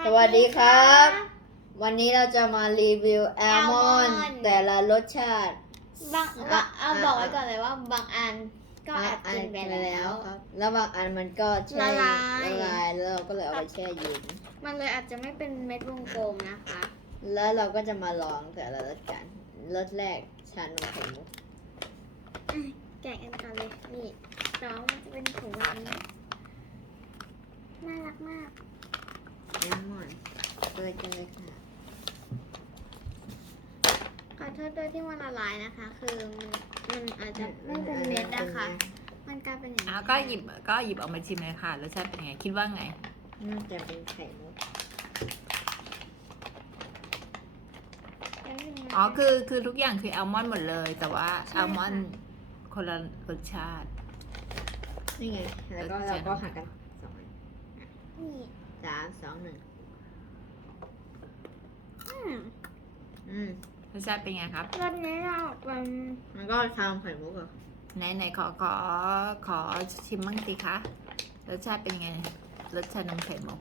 สวัสดีครับ วันนี้เราจะมารีวิวแอลมอนด์ Almond แต่ละรสชาติ บางอะเอาอะบอกไว้ก่อนเลยว่าบางอันก็แอบอักินไปแล้วครับแล้วบางอันมันก็แช่ละลายละลายแล้วเราก็เลยเอาไปแช่เย็นมันเลยอาจจะไม่เป็นเม็ดวงกลมนะคะ แล้วเราก็จะมาลองแต่ละรสกันรสแรกชานมไข่มุกแกะกันก่อนเลยนี่น้องมันจะเป็นถุงแบบนี้น่ารักมาก แอลมอนด์เปิดกันเลยค่ะขอโทษด้วยที่มันละลายนะคะ คือมันมันอาจจะไม่เป็นเม็ดนะคะ มันกลายเป็นอย่างอ้านี้วก็หยิบก็หยิบออกมาชิมเลยค่ะรสชาติเป็นไงคิดว่าไง น่าจะเป็นไข่มุกแล้วมันอ๋อคือคือทุกอย่างคือแอลมอนด์หมดเลย แต่ว่าใช่แอลมอนด์ค่ะคนละรสชาติ นี่ไง แล้วก็รสเราชาติก็หักกันสองอันนี่ สามสองหนึ่งอืมอืมรสชาติเป็นไงครับ รสนี้เราเป็นแล้วก็ชานมไข่มุกเหรอะไหนไหนขอขอขอชิมบ้างสิคะ รสชาติเป็นไง รสชานมไข่มุก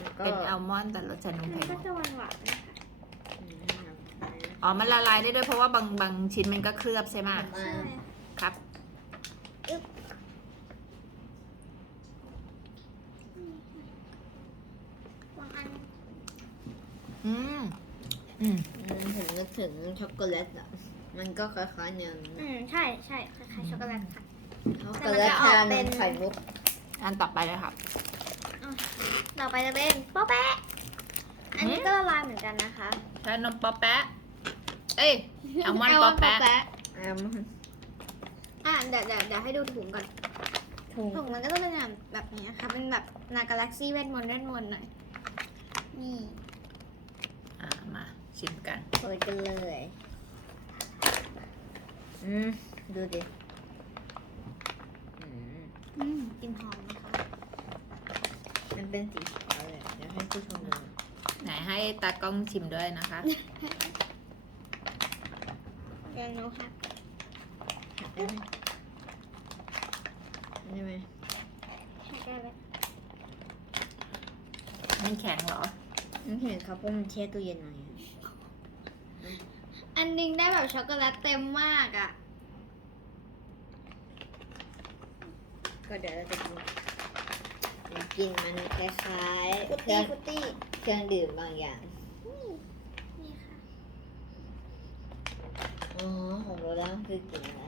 แล้วก็เป็นแอลมอนด์แต่รสชานมมันไข่ก็มุก จะหวานหวานๆนะคะอืมอ๋อ มันละลายได้ด้วยเพราะว่าบางบางชิ้นมันก็เคลือบใช่ไหม ใช่ครับ บางอัน อืมอืมอืมผมนึกถึงช็อกโกแลตอะ มันก็คล้ายๆเนื้ออืมใช่ใช่คล้ายๆช็อกโกแลตค่ะ ช็อกแต่โกมันแลตจะออกชานเป็มนไข่มุกอันต่อไปเลยครับ ต่อไปจะเป็นป๊อปแปะ อันนี้ก็ละลายเหมือนกันนะคะชานมป๊อปแปะ เอ้ยแอลมอนด์ป๊อปแปะแอลมอนด์อะเดี๋ยวเดี๋ยวเดี๋ยวให้ดูถุงก่อนถูกถุงมันก็จะเป็นแบบแบบนี้ค่ะเป็นแบบนากาแล็กซี่เวทมนต์เวทมนต์หน่อย นี่อ่า มาชิมกันเปิดกันเลย อืม ดูดิ อืมอืมกลินหอมนะคะ มันเป็นสีขาวเลย เดี๋ยวให้ผู้ชมดูไหนให้ตากล้องชิมด้วยนะคะ เดี๋ยวหนูค่ะได้ไหมได้ไหมให้ได้เลยมันแข็งเหรอ ไม่เห็นครับเพราะมันแช่ตู้เย็นหน่อยอะอันนึงได้แบบช็อกโกแลตเต็มมากอะ ก็เดี๋ยวเราจะกินกลินมันคล้ายๆฟุตเครื่ตี้องฟุตตี้เครื่องดื่มบางอย่าง นี่ค่ะ อ๋อผมรู้แล้วคือกลิ่นอะไร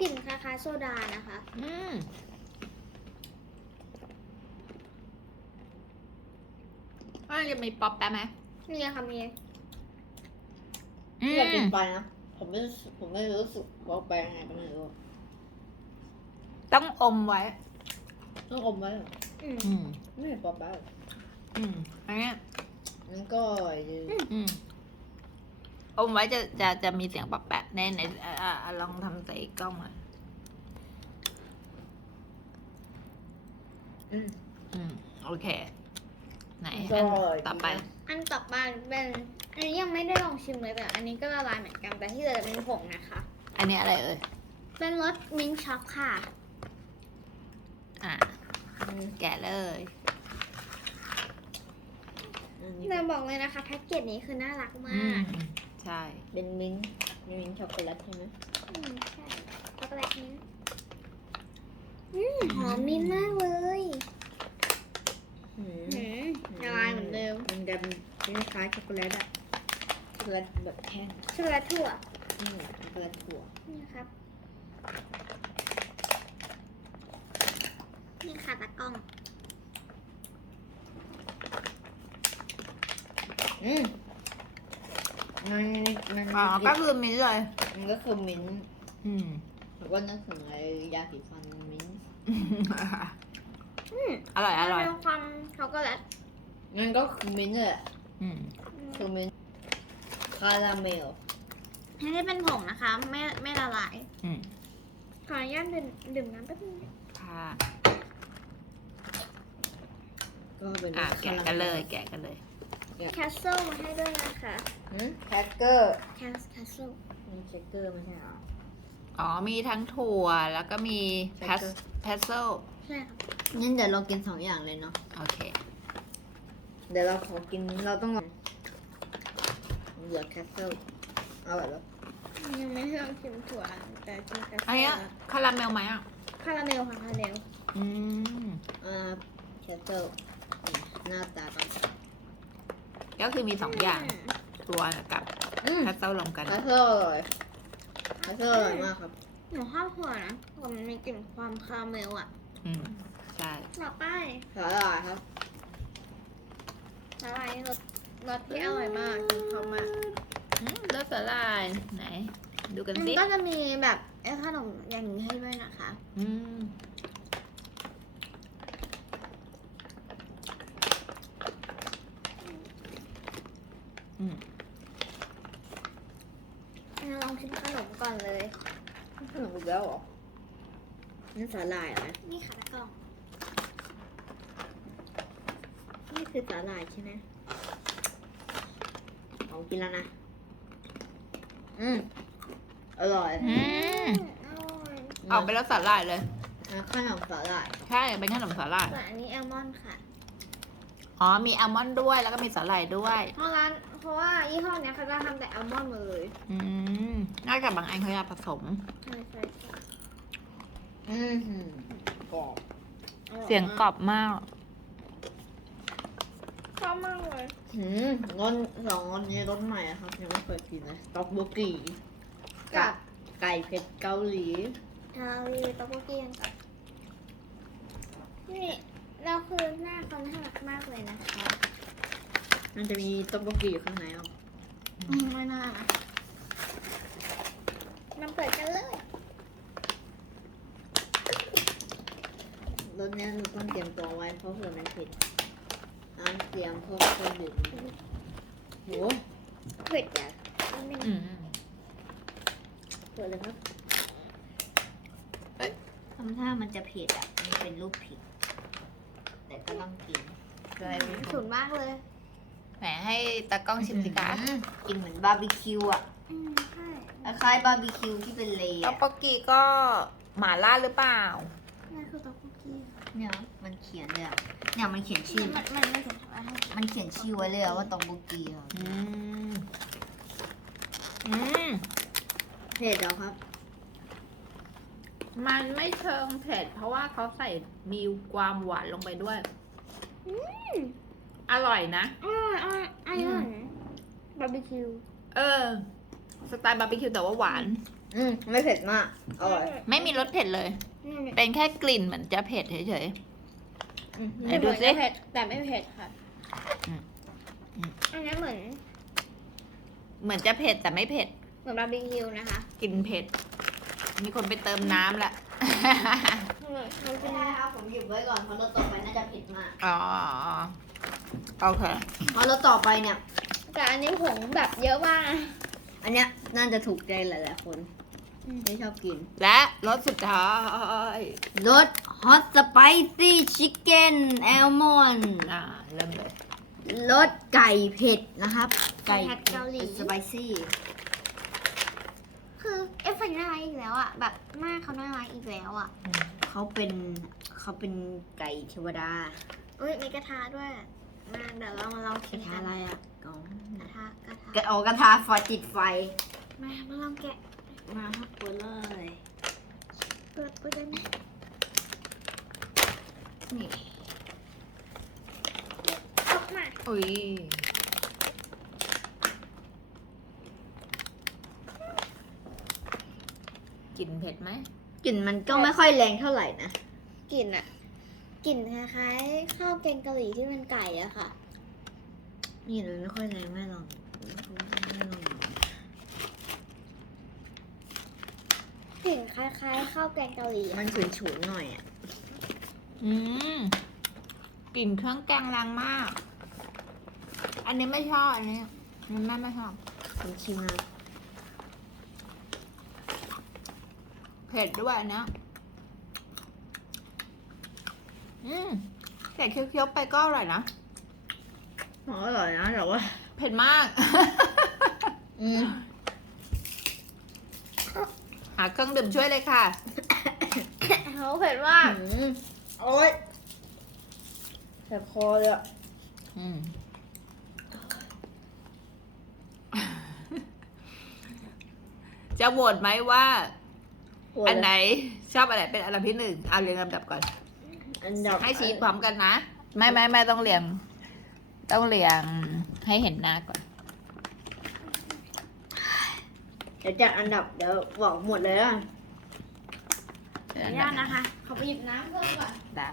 กลิ่นคล้ายๆโซดานะคะ อืม ว่าจะมีป๊อปแป๊บไหมมีค่ะมีอือยากกินมไปนะ ผมไม่รู้สึกผมไม่รู้สึกว่าไปยังไงก็ไม่รู้ต้องอมไว้ ต้องอมไว้เหรออืมอืมไม่เห็นปอบบ้าหรออืมอันเนี้ยมันก็อยู่อืมอมไว้จะจะจะมีเสียงป๊อปแปะในในอ่าอ่าลองทำใส่กล้องหน่อยอืมอืมโอเค ไหนก็อันต่อไปดีนะอันต่อไปเป็นอันนี้ยังไม่ได้ลองชิมเลยแต่อันนี้ก็ละลายเหมือนกันแต่ที่เหลือจะเป็นผงนะคะ อันนี้อะไรเอ่ย เป็นรสมิ้นท์ช็อกค่ะ อ่าอืมแกะเลยอันนี้เราบอกเลยนะคะแพ็กเกจนี้คือน่ารักอืมามกใช่ เป็นมิ้นท์มิ้นท์ช็อกโกแลตใช่ไหมอืมใช่ช็อกโกแลตมิ้นท์อืมหอมมิ้นท์มากเลย อืม อืมละลายเหมือน เดิมมันจะเป็นคล้ายช็อกโกแลตอะช็อกโกแลตแบบแท่งช็อกโกแลตถั่วนี่ช็อกโกแลตถั่วนี่ครับ นี่ค่ะตากล้อง อืมมันมันอ๋อก็คือมิ้นท์เลย มันก็คือมิ้นท์อืม แล้วก็นึกถึงไอ้ยาสีฟันมิ้นท์อืมอร่อยอร่อย มันมีความช็อกโกแลต มันก็คือมิ้นท์เลยอะอืมคือมิ้นท์คาราเมลอันนี้เป็นผงนะคะ ไม่ไม่ละลาย อืมขออนุญาตดื่มดื่มน้ำแป๊บนึงค่ะก็เป็นอะแกะกันเลย แกะกันเลย แคสเซิลมาให้ด้วยนะคะหืมแคคเกอร์แคสแคสเซิลมีเชคเกอร์ไม่ใช่เหรอ อ๋อ มีทั้งถั่วแล้วก็มีแพส Shaker แพสเซลใช่ช่ครับงั้นเดี๋ยวเรากินสองอย่างเลยเนาะ โอเค เดี๋ยวเราขอกินเราต้องลองเหลือแคสเซิลเอาแบบแล้วยังไม่ได้ลองชิมถั่วแต่กินกาแฟอันเนี้ยคาราเมลไหมอะ คาราเมลค่ะคาราเมลอืมอ่าแคสเซิลหน้าตาตอนก็คือมีสองอย่างตัวกับอืมคัสเซิลรวมกันแคสเซิลอร่อยแคสเซิลอร่อยมากครับหนูชอบถั่วนะถั่วมันมีกลิ่นความคาราเมลอะ อืม ใช่ต่อไปสาหร่ายครับ สาหร่ายรสรสที่อร่อยมากกินเขามากอืมแล้วสาลายไหน ดูกันมันสิก็จะมีแบบไอ้ขนมอย่างนี้ให้ด้วยนะคะ อืมอืมเราลองชิมขนมก่อนเลย ขนมอีกแล้วเหรอนี่สาหร่ายเหรอนี่ค่ะตะกล่อง นี่คือสาหร่ายใช่ไหมของกินแล้วนะ อืมอร่อยอืมอร่อยออกไปแล้วสาลายเลยอะขนมสาหร่ายใช่ เป็นขนมสาลาย ส่วนอันนี้แอลมอนด์ค่ะ อ๋อ มีอัลมอนด์ด้วย แล้วก็มีสาหร่ายด้วย เพราะร้านเพราะว่ายี่ห้อเนี้ยเขาจะทำแต่แอลมอนด์หมดเลยอืมนอกจากบางอันเขาจะผสม ใช่ใช่ใช่อืมหืมกรอบอร่อเสียงกรอบมาก ชอบมากเลยหืมรสสองรสนี้รสใหม่อะครับยังไม่เคยกินเลยต็อกโบกีกักับบไก่เผ็ดเกาหลีอาวีต๊อกโบกี้กันก่อนนี่เราคือหน้าเขาน่ารักมากเลยนะคะมันจะมีต็อกโบกีอยู่ข้างในอะอืมไม่น่านะมันเปิดกันเลยรสเนี้ยเราต้องเตรียมตัวไว้เพราะเผื่อมันเผ็ด น้ำเตรียมพวกครื่องดื่มโหเผ็ดจัดนิดนึงอืมเปิดเลยครับทำท่ามันจะเผ็ดอะ มันเป็นรูปผิด แต่ก็ต้องกินเพื่อให้มันฉุนมากเลยแหมให้ตากล้องชิมสิคะอืมกินเหมือนบาร์บีคิวอะอืมใช่คล้ายๆบาร์บีคิวที่เป็นเลย์ต๊ออกบกีก็หมาล่าหรือเปล่า นั่นคือต๊อกกี้ เนี่ยมันเขียนเลยอะ เนี่ยมันเขียนชื่อ มันมันไม่เห็นว่าให้มันเขียนชื่อไว้เลยอะว่าตองโบกีอะอืมอืมเผ็ดเหรอครับ มันไม่เชิงเผ็ดเพราะว่าเขาใส่มีความหวานลงไปด้วย อร่อยนะอ่าอ่าอ่าอ่าบาร์บีคิวเออ สไตล์บาร์บีคิวแต่ว่าหวาน อืมไม่เผ็ดมากอร่อย ไม่มีรสเผ็ดเลย นี่ เป็นแค่กลิ่นเหมือนจะเผ็ดเฉยอืม ไหนดูสิ เผ็ดแต่ไม่เผ็ดค่ะ อืมอืม อันนี้เหมือนๆเหมือนจะเผ็ดแต่ไม่เผ็ด เหมือนบาร์บีคิวนะคะกลินเผ็ด มีคนไปเติมน้ำละ มันเป็นใช่ครับผมหยิบไว้ก่อนเพราะรสต่อไปน่าจะเผ็ดมาก อ๋อโอเค เพราะรสต่อไปเนี่ย แต่อันนี้ผงแบบเยอะมากนะอันเนี้ยน่าจะถูกใจหลายๆคนอืมที่ชอบกินและรสสุดท้ายรส hot spicy chicken almond อ่าเริ่มเลยรสไก่เผ็ดนะครับไก่เผ็ดเกาหลี สไปซี่คือเอฟเฟกต์น่ารักอีกแล้วอะแบบหน้าเขาน่ารักอีกแล้วอะเขาเป็นเขาเป็นไก่เทวดาอุ้ยมีกระทะด้วยมาเดี๋ยวเรามาลองกชิระมทะกันอะไรอะกองกระทะกระทะกระเอากระทะไฟติดไฟ มามาลองแกะมาครับเปิดเลย เปิดเปิดได้ไหม นี่ออกมาอุ้ยกลิ่นเผ็ดไหมกลิ่นมันก็ไม่ค่อยแรงเท่าไหร่นะ กลิ่นอะกลิ่นคล้ายๆข้าวแกงกะหรี่ที่เป็นไก่อะค่ะ นี่มันไม่ค่อยแรงไม่ลองไม่ลองกลิ่นคล้ายๆข้าวแกงกะหรี่อะมันฉุนฉุนๆหน่อยอะ อืมกลิ่นเครื่องแกงแรงมาก อันนี้ไม่ชอบอันนี้อันนี้แม่ไม่ชอบผมชิมนะเผ็ดด้วยอันเนี้ยอืมแต่เคี้ยวๆไปก็อร่อยนะหอร่อยนะแต่ว่าเผ็ดมาก อืมหาเครื่องดื่มช่วยเลยค่ะเขาเผ็ดมากอืมอ โอ๊ยแสบคอเลยอะอืมจะโหวตไหมว่า ปวดอันไหน เลยชอบอันไหนเป็นอันดับที่หนึ่งเอาเรียงลำดับก่อน อันดับให้ชี้พร้อมกันนะ ไม่ไม่ไม่ต้องเรียง ต้องเรียงให้เห็นหน้าก่อน เดี๋ยวจัดอันดับเดี๋ยวบอกหมดเลยอะ ขออนุญาตนะคะขอไปหยิบน้ำเพิ่มก่อน ได้